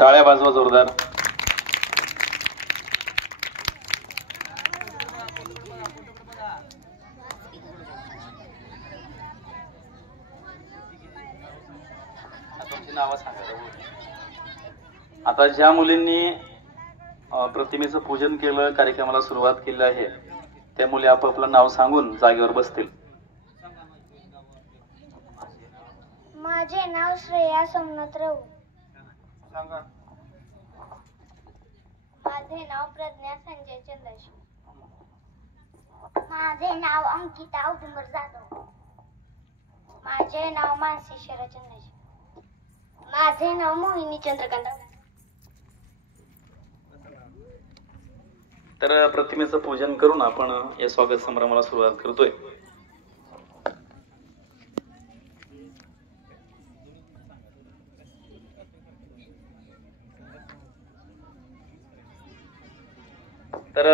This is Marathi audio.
टाळ्या वाजवा जोरदार. नाव सांगा. आता ज्या मुलींनी प्रतिमेचं पूजन केलं, कार्यक्रमाला सुरुवात केली आहे, त्या मुली आपापलं नाव सांगून जागेवर बसतील. माझे नाव श्रेया सोमनाथ राऊत. सांगा. माझे नाव प्रज्ञा संजय चंद्रशी. माझे नाव अंकिता औदुंबर जाधव. माझे नाव मानसी शरचंद्रशी. माझे नाव मोहिनी चंद्रकांत. तर प्रतिमेचं पूजन करून आपण या स्वागत समारंभाला सुरुवात करतोय. तर